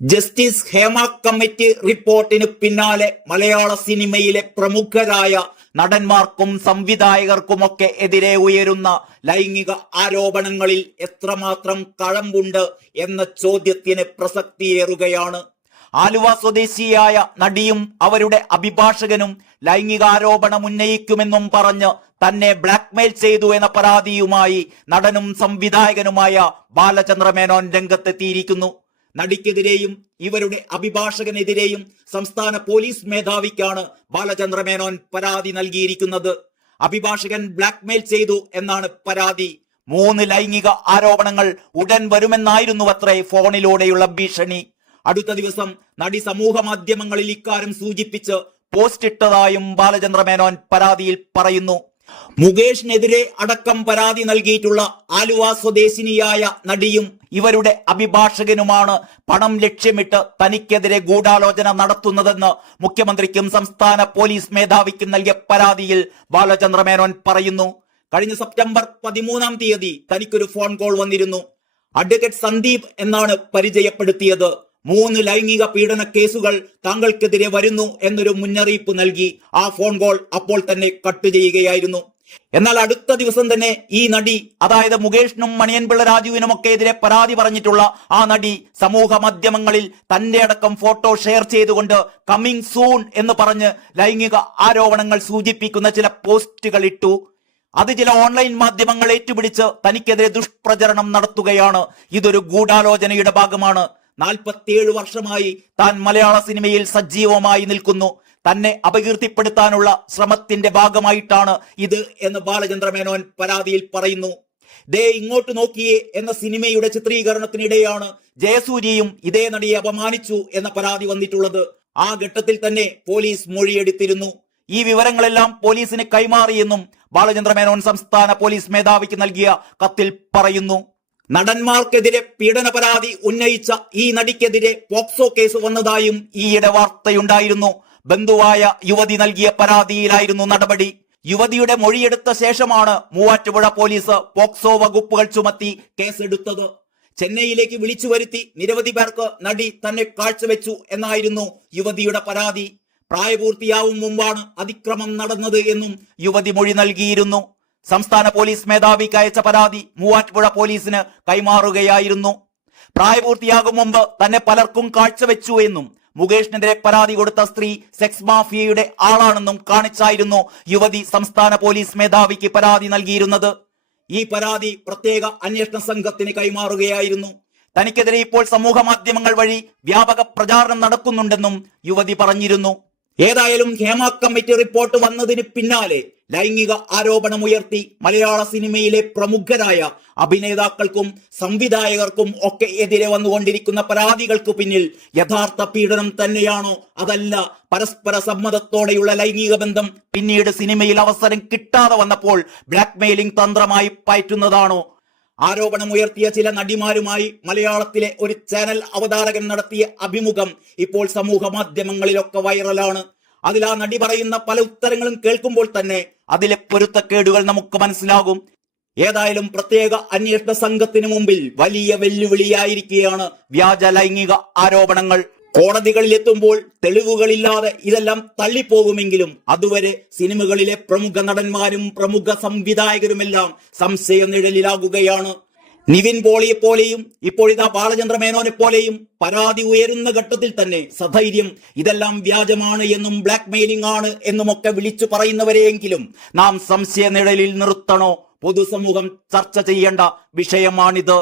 Justice Hema committee റിപ്പോർട്ടിന് പിന്നാലെ മലയാള സിനിമയിലെ പ്രമുഖരായ നടന്മാർക്കും സംവിധായകർക്കുമൊക്കെ എതിരെ ഉയരുന്ന ലൈംഗിക ആരോപണങ്ങളിൽ എത്രമാത്രം കഴമ്പുണ്ട് എന്ന ചോദ്യത്തിന് പ്രസക്തിയേറുകയാണ്. ആലുവ സ്വദേശിയായ നടിയും അവരുടെ അഭിഭാഷകനും ലൈംഗികാരോപണം ഉന്നയിക്കുമെന്നും പറഞ്ഞ് തന്നെ ബ്ലാക്ക്മെയിൽ ചെയ്തു എന്ന പരാതിയുമായി നടനും സംവിധായകനുമായ ബാലചന്ദ്ര മേനോൻ രംഗത്തെത്തിയിരിക്കുന്നു. നടിക്കെതിരെയും ഇവരുടെ അഭിഭാഷകനെതിരെയും സംസ്ഥാന പോലീസ് മേധാവിക്കാണ് ബാലചന്ദ്ര മേനോൻ പരാതി നൽകിയിരിക്കുന്നത്. അഭിഭാഷകൻ ബ്ലാക്ക്മെയിൽ ചെയ്തു എന്നാണ് പരാതി. 3 ലൈംഗിക ആരോപണങ്ങൾ ഉടൻ വരുമെന്നായിരുന്നുവത്രേ ഫോണിലൂടെയുള്ള ഭീഷണി. അടുത്ത ദിവസം നടി സമൂഹ മാധ്യമങ്ങളിൽ ഇക്കാര്യം സൂചിപ്പിച്ച് പോസ്റ്റ് ഇട്ടതായും ബാലചന്ദ്ര മേനോൻ പരാതിയിൽ പറയുന്നു. മുകേഷിനെതിരെ അടക്കം പരാതി നൽകിയിട്ടുള്ള ആലുവ സ്വദേശിനിയായ നടിയും ഇവരുടെ അഭിഭാഷകനുമാണ് പണം ലക്ഷ്യമിട്ട് തനിക്കെതിരെ ഗൂഢാലോചന നടത്തുന്നതെന്ന് മുഖ്യമന്ത്രിക്കും സംസ്ഥാന പോലീസ് മേധാവിക്കും നൽകിയ പരാതിയിൽ ബാലചന്ദ്ര മേനോൻ പറയുന്നു. കഴിഞ്ഞ സെപ്റ്റംബർ 13-ാം തീയതി തനിക്കൊരു ഫോൺ കോൾ വന്നിരുന്നു. അഡ്വക്കേറ്റ് സന്ദീപ് എന്നാണ് പരിചയപ്പെടുത്തിയത്. 3 ലൈംഗിക പീഡന കേസുകൾ താങ്കൾക്കെതിരെ വരുന്നു എന്നൊരു മുന്നറിയിപ്പ് നൽകി. ആ ഫോൺ കോൾ അപ്പോൾ തന്നെ കട്ട് ചെയ്യുകയായിരുന്നു. എന്നാൽ അടുത്ത ദിവസം തന്നെ ഈ നടി, അതായത് മുകേഷിനും മണിയൻപിള്ള രാജുവിനുമൊക്കെ എതിരെ പരാതി പറഞ്ഞിട്ടുള്ള ആ നടി സമൂഹ മാധ്യമങ്ങളിൽ തന്റെ അടക്കം ഫോട്ടോ ഷെയർ ചെയ്തുകൊണ്ട് കമ്മിങ് സൂൺ എന്ന് പറഞ്ഞ് ലൈംഗിക ആരോപണങ്ങൾ സൂചിപ്പിക്കുന്ന ചില പോസ്റ്റുകൾ ഇട്ടു. അത് ചില ഓൺലൈൻ മാധ്യമങ്ങൾ ഏറ്റുപിടിച്ച് തനിക്കെതിരെ ദുഷ്പ്രചരണം നടത്തുകയാണ്. ഇതൊരു ഗൂഢാലോചനയുടെ ഭാഗമാണ്. 47 വർഷമായി താൻ മലയാള സിനിമയിൽ സജീവമായി നിൽക്കുന്നു. തന്നെ അപകീർത്തിപ്പെടുത്താനുള്ള ശ്രമത്തിന്റെ ഭാഗമായിട്ടാണ് ഇത് എന്ന് ബാലചന്ദ്ര മേനോൻ പരാതിയിൽ പറയുന്നു. ദേ ഇങ്ങോട്ട് നോക്കിയേ എന്ന സിനിമയുടെ ചിത്രീകരണത്തിനിടെയാണ് ജയസൂര്യയും ഇതേ നടിയെ അപമാനിച്ചു എന്ന പരാതി വന്നിട്ടുള്ളത്. ആ ഘട്ടത്തിൽ തന്നെ പോലീസ് മൊഴിയെടുത്തിരുന്നു. ഈ വിവരങ്ങളെല്ലാം പോലീസിന് കൈമാറിയെന്നും ബാലചന്ദ്ര മേനോൻ സംസ്ഥാന പോലീസ് മേധാവിക്ക് നൽകിയ കത്തിൽ പറയുന്നു. നടന്മാർക്കെതിരെ പീഡന പരാതി ഉന്നയിച്ച ഈ നടിക്കെതിരെ പോക്സോ കേസ് വന്നതായും ഈയിടെ വാർത്തയുണ്ടായിരുന്നു. ബന്ധുവായ യുവതി നൽകിയ പരാതിയിലായിരുന്നു നടപടി. യുവതിയുടെ മൊഴിയെടുത്ത ശേഷമാണ് മൂവാറ്റുപുഴ പോലീസ് പോക്സോ വകുപ്പുകൾ ചുമത്തി കേസെടുത്തത്. ചെന്നൈയിലേക്ക് വിളിച്ചു വരുത്തി നിരവധി പേർക്ക് നടി തന്നെ കാഴ്ചവെച്ചു എന്നായിരുന്നു യുവതിയുടെ പരാതി. പ്രായപൂർത്തിയാവും മുമ്പാണ് അതിക്രമം നടന്നത് എന്നും യുവതി മൊഴി നൽകിയിരുന്നു. സംസ്ഥാന പോലീസ് മേധാവിക്ക് അയച്ച പരാതി മൂവാറ്റുപുഴ പോലീസിന് കൈമാറുകയായിരുന്നു. പ്രായപൂർത്തിയാകും മുമ്പ് തന്നെ പലർക്കും കാഴ്ചവെച്ചു എന്നും മുകേഷിനെതിരെ പരാതി കൊടുത്ത സ്ത്രീ സെക്സ് മാഫിയയുടെ ആളാണെന്നും കാണിച്ചായിരുന്നു യുവതി സംസ്ഥാന പോലീസ് മേധാവിക്ക് പരാതി നൽകിയിരുന്നത്. ഈ പരാതി പ്രത്യേക അന്വേഷണ സംഘത്തിന് കൈമാറുകയായിരുന്നു. തനിക്കെതിരെ ഇപ്പോൾ സമൂഹ മാധ്യമങ്ങൾ വഴി വ്യാപക പ്രചാരണം നടക്കുന്നുണ്ടെന്നും യുവതി പറഞ്ഞിരുന്നു. ഏതായാലും ഹേമ കമ്മിറ്റി റിപ്പോർട്ട് വന്നതിന് പിന്നാലെ ലൈംഗിക ആരോപണമുയർത്തി മലയാള സിനിമയിലെ പ്രമുഖരായ അഭിനേതാക്കൾക്കും സംവിധായകർക്കും ഒക്കെ എതിരെ വന്നുകൊണ്ടിരിക്കുന്ന പരാതികൾക്ക് പിന്നിൽ യഥാർത്ഥ പീഡനം തന്നെയാണോ, അതല്ല പരസ്പര സമ്മതത്തോടെയുള്ള ലൈംഗിക ബന്ധം പിന്നീട് സിനിമയിൽ അവസരം കിട്ടാതെ വന്നപ്പോൾ ബ്ലാക്ക്മെയിലിംഗ് തന്ത്രമായി പയറ്റുന്നതാണോ? ആരോപണമുയർത്തിയ ചില നടിമാരുമായി മലയാളത്തിലെ ഒരു ചാനൽ അവതാരകൻ നടത്തിയ അഭിമുഖം ഇപ്പോൾ സമൂഹ മാധ്യമങ്ങളിലൊക്കെ വൈറലാണ്. അതിൽ ആ നടി പറയുന്ന പല ഉത്തരങ്ങളും കേൾക്കുമ്പോൾ തന്നെ അതിലെ പൊരുത്തക്കേടുകൾ നമുക്ക് മനസ്സിലാകും. ഏതായാലും പ്രത്യേക അന്വേഷണ സംഘത്തിന് മുമ്പിൽ വലിയ വെല്ലുവിളിയായിരിക്കുകയാണ് വ്യാജ ലൈംഗിക ആരോപണങ്ങൾ. കോടതികളിൽ എത്തുമ്പോൾ തെളിവുകളില്ലാതെ ഇതെല്ലാം തള്ളിപ്പോകുമെങ്കിലും അതുവരെ സിനിമകളിലെ പ്രമുഖ നടന്മാരും പ്രമുഖ സംവിധായകരുമെല്ലാം സംശയ നിഴലിലാകുകയാണ്. നിവിൻ പോളിയെ പോലെയും ഇപ്പോഴിതാ ബാലചന്ദ്ര മേനോനെ പോലെയും പരാതി ഉയരുന്ന ഘട്ടത്തിൽ തന്നെ സധൈര്യം ഇതെല്ലാം വ്യാജമാണ് എന്നും ബ്ലാക്ക് മെയിലിംഗ് ആണ് എന്നുമൊക്കെ വിളിച്ചു പറയുന്നവരെയെങ്കിലും നാം സംശയ നിഴലിൽ നിർത്തണോ? പൊതുസമൂഹം ചർച്ച ചെയ്യേണ്ട വിഷയമാണിത്.